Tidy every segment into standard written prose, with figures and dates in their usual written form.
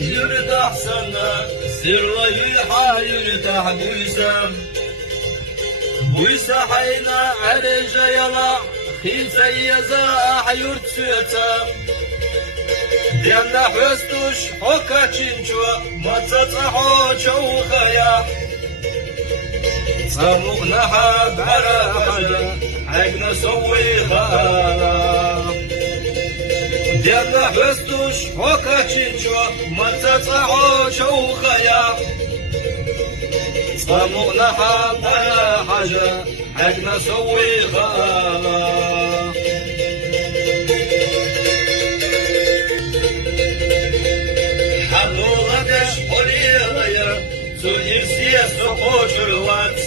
yürüt ahsanna, sirlayı hayır tahmüsem. Buysa hayna arıca yala, خيسا يزاح يرتسوتا ديالنا حوستوش حوكا تشنشوا ما تتصحو شوخيا صاموغنا حاب على حاجة عقنا سويها ديالنا حوستوش حوكا تشنشوا ما تتصحو شوخيا صاموغنا حاب على حاجة عقنا سويها حلولتش حليليا سوئيسيا سوحوش الوات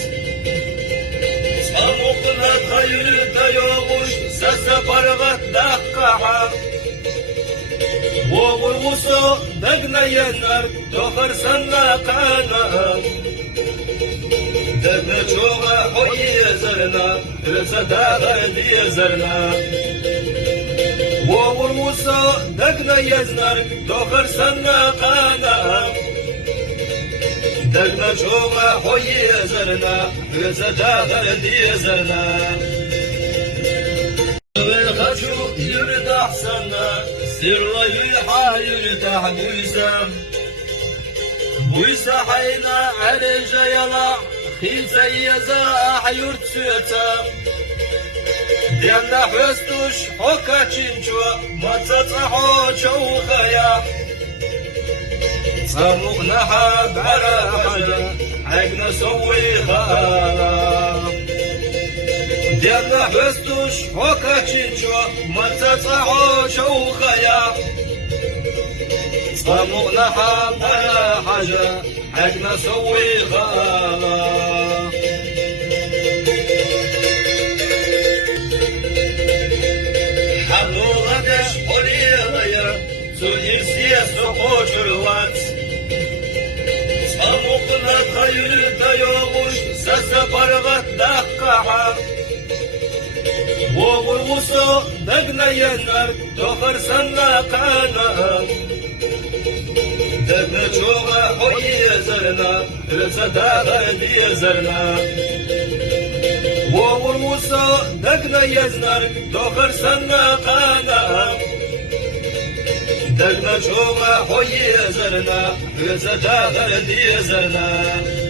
صاموغنا خير تيوغوش سسفرغت دقها وغرغوسو دقنا ينر دخر سنقانا دقنا شوغا حوي زرنا رزداغا دي زرنا وغرغوسو دقنا يزنر دخر سنقانا دقنا شوغا حوي زرنا رزداغا دي زرنا خشو يرد أحسنا سرلي حاير تحدوسم بويسا حينا عرجا يلا خيسا يزاح يرتسوتا ديالنا حوستوش حوكا تشنشوا ما تتصحو شوخيا صاموغنا حاب على حاجة عقنا سويها ديالنا حوستوش حوكا تشنشوا ما تتصحو شوخيا صاموغنا حاب على حاجة عقنا سويها حلولتش حليليا سوئيسيا سوحوش الوات صاموغنا خير تيوغوش سسفرغت دقها وغرغوسو دقنا ينر دخر سنقانا دقنا شوغا حوي زرنا رزداغا دي زرنا وغرغوسو دقنا يزنر دخر سنقانا دقنا شوغا حوي زرنا رزداغا دي زرنا